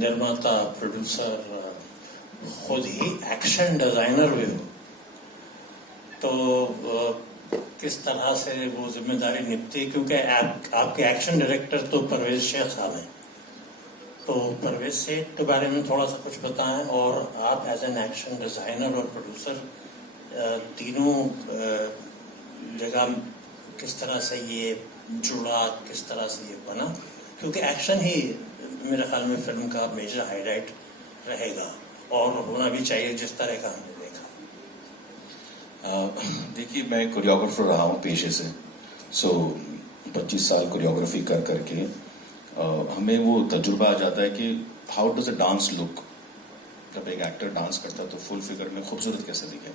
निर्माता प्रोड्यूसर खुद ही action designer भी हो, तो किस तरह से वो जिम्मेदारी निभती? क्योंकि आपके एक्शन डायरेक्टर तो परवेज शेख साहब हैं, तो परवेज शेख के बारे में थोड़ा सा कुछ बताएं। और आप एज एन एक्शन डिजाइनर और प्रोड्यूसर तीनों जगह किस तरह से ये जुड़ा, किस तरह से ये बना? क्योंकि एक्शन ही मेरे ख्याल में फिल्म का मेजर हाईलाइट रहेगा और होना भी चाहिए जिस तरह का हमने देखा। देखिए, मैं कोरियोग्राफर रहा हूँ पेशे से, 25 साल कोरियोग्राफी कर करके हमें वो तजुर्बा आ जाता है कि how does a dance look. जब एक एक्टर डांस करता है तो फुल फिगर में खूबसूरत कैसे दिखे,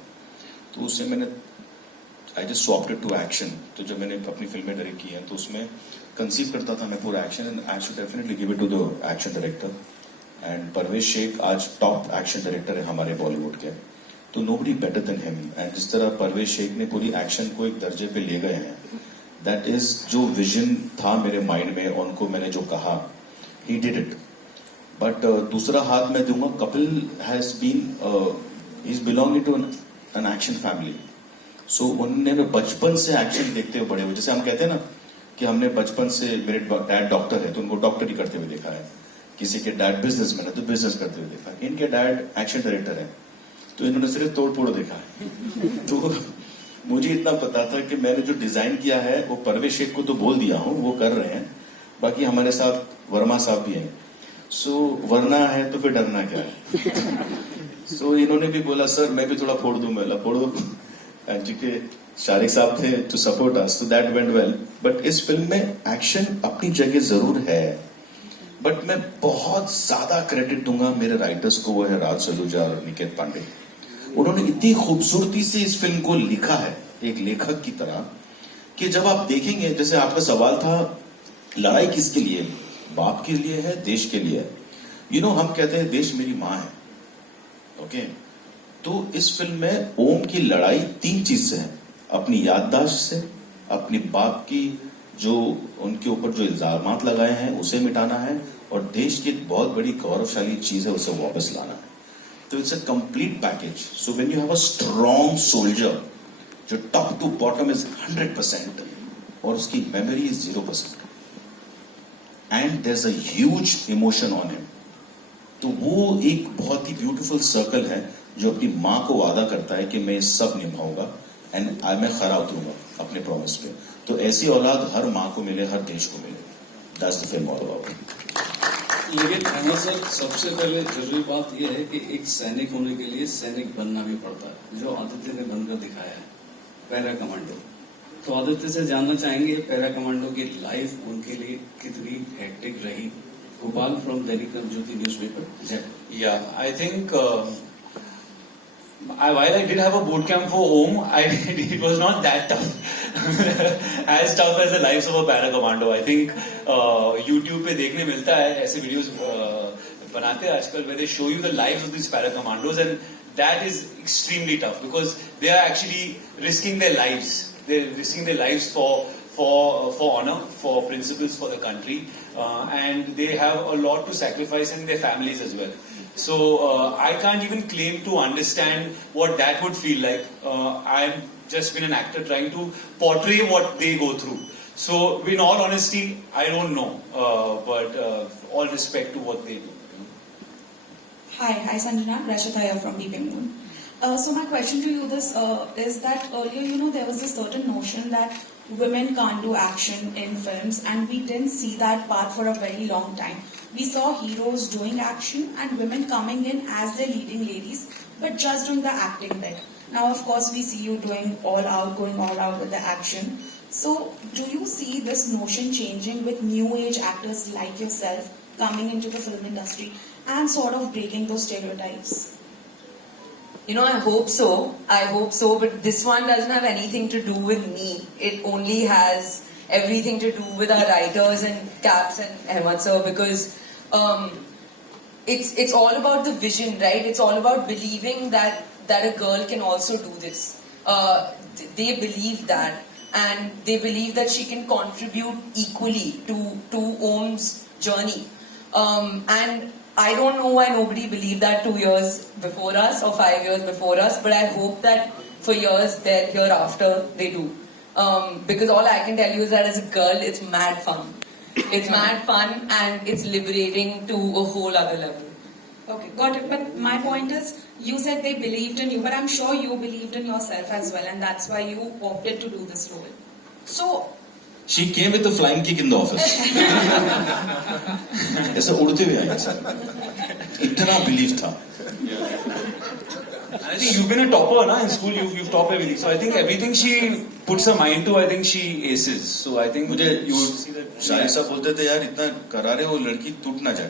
तो उससे मैंने I just swapped it to action. तो जब मैंने अपनी फिल्में डायरेक्ट की हैं तो उसमें कंसीव करता था मैं पूरा action, and I should definitely give it to the action director. And Parvez Shaikh आज टॉप एक्शन डायरेक्टर है हमारे बॉलीवुड के, तो nobody better than him. And जिस तरह परवेज शेख ने पूरी एक्शन को एक दर्जे पे ले गए हैं, दैट इज जो विजन था मेरे माइंड में, उनको मैंने जो कहा, ही डिड इट। बट दूसरा हाथ मैं दूंगा, Kapil has been is belonging to an action family. So उन्होंने बचपन से एक्शन देखते हुए बड़े हुए। जैसे हम कहते हैं ना कि हमने बचपन से, मेरे डैड डॉक्टर है तो उनको डॉक्टर ही करते हुए देखा है, किसी के डैड बिजनेसमैन है तो बिजनेस करते हुए देखा है, इनके डैड एक्शन डायरेक्टर है तो इन्होंने सिर्फ तोड़ फोड़ देखा है। तो मुझे इतना पता था कि मैंने जो डिजाइन किया है वो परवेज शेख को तो बोल दिया हूं, वो कर रहे हैं, बाकी हमारे साथ वर्मा साहब भी हैं। सो वरना है तो फिर डरना क्या है। सो इन्होंने भी बोला सर मैं भी थोड़ा फोड़ दूं, मैं फोड़ दो, क्योंकि शारिक साहब थे टू सपोर्ट अस, तो दैट वेंट वेल। बट इस फिल्म में एक्शन अपनी जगह जरूर है, बट मैं बहुत ज्यादा क्रेडिट दूंगा मेरे राइटर्स को, वो है राज सलूजा और निकेत पांडे। उन्होंने इतनी खूबसूरती से इस फिल्म को लिखा है एक लेखक की तरह कि जब आप देखेंगे, जैसे आपका सवाल था लड़ाई किसके लिए, बाप के लिए है, देश के लिए है। यू नो, हम कहते हैं देश मेरी मां है, ओके। तो इस फिल्म में ओम की लड़ाई 3 चीज से है, अपनी याददाश्त से, अपनी बाप की जो उनके ऊपर जो इल्जामात लगाए हैं उसे मिटाना है, और देश की एक बहुत बड़ी गौरवशाली चीज है उसे वापस लाना है। तो it's a complete package. So when you have a strong soldier जो टॉप टू बॉटम इज 100% और उसकी memory is 0%, and there is a huge emotion on him, तो वो एक बहुत ही ब्यूटीफुल सर्कल है जो अपनी मां को वादा करता है कि मैं सब निभाऊंगा एंड मैं खरा उतरूंगा अपने प्रॉमिस पे। तो ऐसी औलाद हर मां को मिले, हर देश को मिले। That's the film all about. लेकिन अहमद सर, सबसे पहले जरूरी बात यह है कि एक सैनिक होने के लिए सैनिक बनना भी पड़ता है, जो आदित्य ने बनकर दिखाया है, पैरा कमांडो। तो आदित्य से जानना चाहेंगे पैरा कमांडो की लाइफ उनके लिए कितनी हेक्टिक रही। Gopal from Dainik Jyoti newspaper. Yeah, I think while I did have a boot camp for OM, it was not that tough. As tough as the lives of a para commando. I think YouTube पे देखने मिलता है ऐसे videos बनाते हैं आजकल where they show you the lives of these para commandos, and that is extremely tough because they are actually risking their lives. They're risking their lives for honor, for principles, for the country, and they have a lot to sacrifice in their families as well. So I can't even claim to understand what that would feel like. I've just been an actor trying to portray what they go through. So in all honesty, I don't know, but all respect to what they do. Hi Sanjana, Rashida here from Peeping Moon. So my question to you is that earlier, there was a certain notion that women can't do action in films, and we didn't see that part for a very long time. We saw heroes doing action and women coming in as their leading ladies, but just doing the acting bit. Now, of course, we see you doing all out, going all out with the action. So, do you see this notion changing with new age actors like yourself coming into the film industry and sort of breaking those stereotypes? I hope so. But this one doesn't have anything to do with me. It only has everything to do with our writers and Caps and Ahmad sir, because it's all about the vision, right? It's all about believing that a girl can also do this. They believe that, and they believe that she can contribute equally to Om's journey. And I don't know why nobody believed that 2 years before us or 5 years before us, but I hope that for years there hereafter they do. Because all I can tell you is that as a girl, it's mad fun. It's mad fun and it's liberating to a whole other level. Okay, got it. But my point is, you said they believed in you, but I'm sure you believed in yourself as well, and that's why you opted to do this role. So, She came with the flying kick in the office. ऐसे उड़ते हुए आई sir. इतना believe था. I think you've been a topper, na? In school, you've topped everything. So I think everything she puts her mind to, I think she aces. So I think मुझे you would see that. Shahid साहब बोलते थे यार इतना करा रहे वो लड़की टूट ना जाए.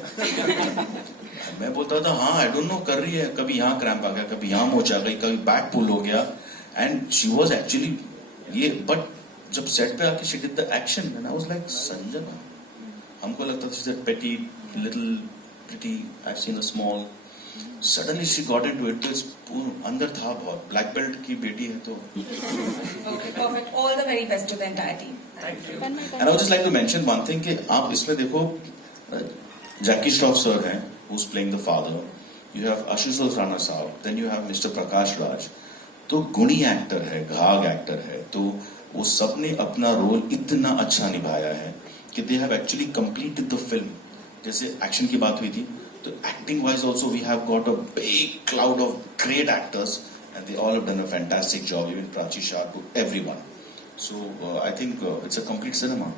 मैं बोलता था हाँ आई डोंट नो कर रही है, कभी यहाँ क्रैम्प आ गया, कभी यहाँ मोच आ गई, कभी बैक पुल हो गया. एंड शी वाज एक्चुअली ये बट जब सेट पे आके she did the action and I was like Sanjana. हमको लगता था शी इज पेटी little pretty, I have seen a small. Suddenly she got into it. अंदर था बहुत. ब्लैक बेल्ट की बेटी है तो. okay, perfect. All the very best to the entire team. Thank you. And I would just like to mention one thing कि आप इसमें देखो जैकी श्रॉफ सर हैं who's playing the father. You have Ashutosh Rana साहब. Then you have Mr. Prakash Raj. तो गुणी actor है, घाघ actor है. तो वो सब ने अपना रोल इतना अच्छा निभाया है कि they have actually completed the film. जैसे एक्शन की बात हुई थी तो acting wise also we have got a big cloud of great actors and they all have done a fantastic job. Even Prachi Shah, to everyone. So I think it's a complete cinema.